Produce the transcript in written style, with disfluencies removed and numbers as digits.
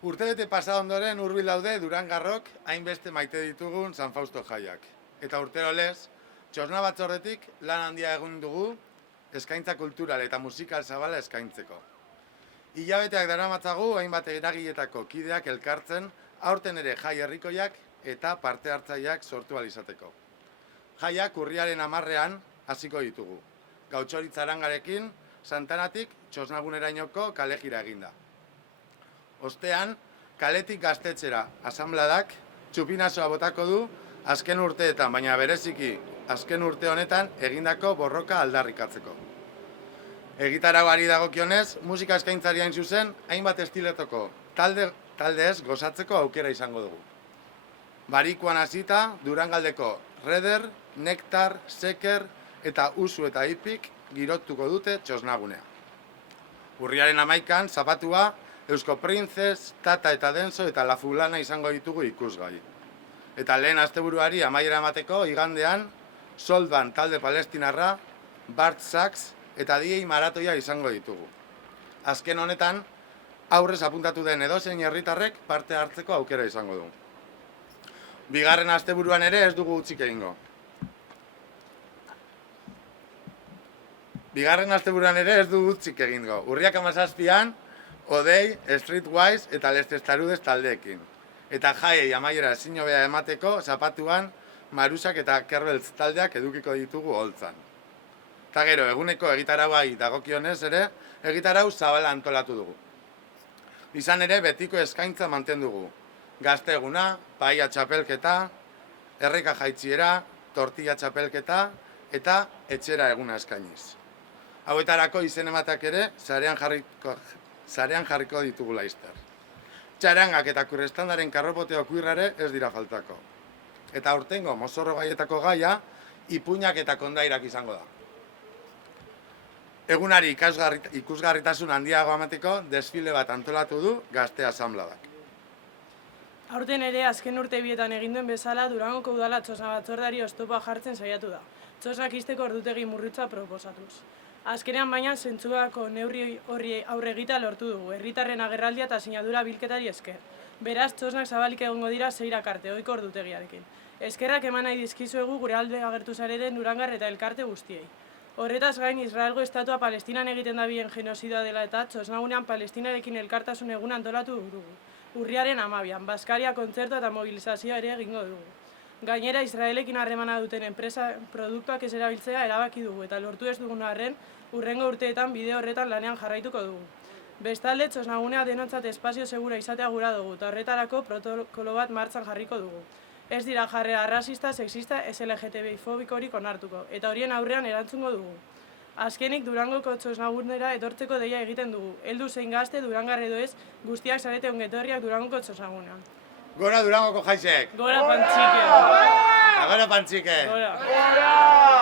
Urtebete pasa ondoren hurbil daude Durangarrok hainbeste maite ditugun San Fausto jaiak. Eta urtero lez, txosna batzordetik lan handia egun dugu eskaintza kultural eta musikal zabala eskaintzeko. Hilabeteak daramatzagu hainbat eragiletako kideak elkartzen aurten ere jai herrikoiak eta parte hartzaileak sortu ahal izateko. Jaiak urriaren 10ean hasiko ditugu. Gautxoritz Arangarekin Santanatik Txosnagunerainoko kalejira eginda. Ostean, kaletik gaztetxera asanbladak txupinazoa botako du azken urteetan, baina bereziki azken urte honetan egindako borroka aldarrikatzeko. Egitarauari dagokionez, musika eskaintzari hain zuzen, hainbat estiletoko taldeez gozatzeko aukera izango dugu. Barikuan hasita, Durangaldeko Reder, Nektar, Seker eta Usu eta Ipik girotuko dute txosnagunea. Urriaren 11an, zapatua, Eusko Printzes, Tata eta Denso eta La Fulana izango ditugu ikusgai. Eta lehen asteburuari amaiera emateko igandean, Soldban talde palestinarra, Bart Sachs eta DJ maratoia izango ditugu. Azken honetan, aurrez apuntatu den edozein herritarrek parte hartzeko aukera izango du. Bigarren asteburuan ere ez dugu utzik egingo. Urriak 17an, Odei, Streetwise eta Les Testarudes taldeekin. Eta jaiei amaiera ezin hobea emateko zapatuan Marusak eta Kerbeltz taldeak edukiko ditugu holtzan. Eta gero, eguneko egitarauai dagokionez ere, egitarau zabala antolatu dugu. Izan ere, betiko eskaintza mantendugu. Gazte eguna, paia txapelketa, erreka jaitziera, tortilla txapelketa eta etxera eguna eskainiz. Hauetarako izen ematak ere, sarean jarriko ditugu laizter. Txarangak eta kurrestandaren karropoteo kuirrare ez dira faltako. Eta aurtengo mozorro gaietako gaia, ipuinak eta kondairak izango da. Egunari ikusgarritasun handiago emateko desfile bat antolatu du Gazte Asanbladak. Aurten ere, azken urte bietan eginduen bezala, Durangoko udala txosna batzordeari oztopoa jartzen saiatu da. Txosnak ixteko ordutegi murritza proposatuz. Azkenean baina zentzuako neurri horri aurre egitea lortu dugu, herritarren agerraldia eta sinadura bilketari esker. Beraz, txosnak zabalik egongo dira 6 arte, ohiko ordutegiarekin. Eskerrak eman nahi dizkizuegu gure alde agertu zareten Durangar eta elkarte guztiei. Horretaz gain, Israelgo estatua Palestinan egiten dabien genozidoa dela eta txosnagunean Palestinarekin elkartasun egun antolatu dugu. Urriaren 12an, Baskaria kontzertu eta mobilizazioa ere egingo dugu. Gainera, Israelekin harremana duten enpresa produktuak ez erabiltzea erabaki dugu eta lortu ez dugun arren, hurrengo urteetan bide horretan lanean jarraituko dugu. Bestalde, txosnagunea denontzat espazio segura izatea gura dugu eta horretarako protokolo bat martxan jarriko dugu. Ez dira jarrera arrazista, sexista, ez LGTBI-fobikorik onartuko, eta horien aurrean erantzungo dugu. Azkenik, Durangoko txosnagunera etortzeko deia egiten dugu. Heldu zein gazte, Durangar edo ez, guztiak zarete ongetorriak Durangoko txosnagunean. Gora Durangoko jaizek! Gora Pantxike! Gora Pantxike! Gora!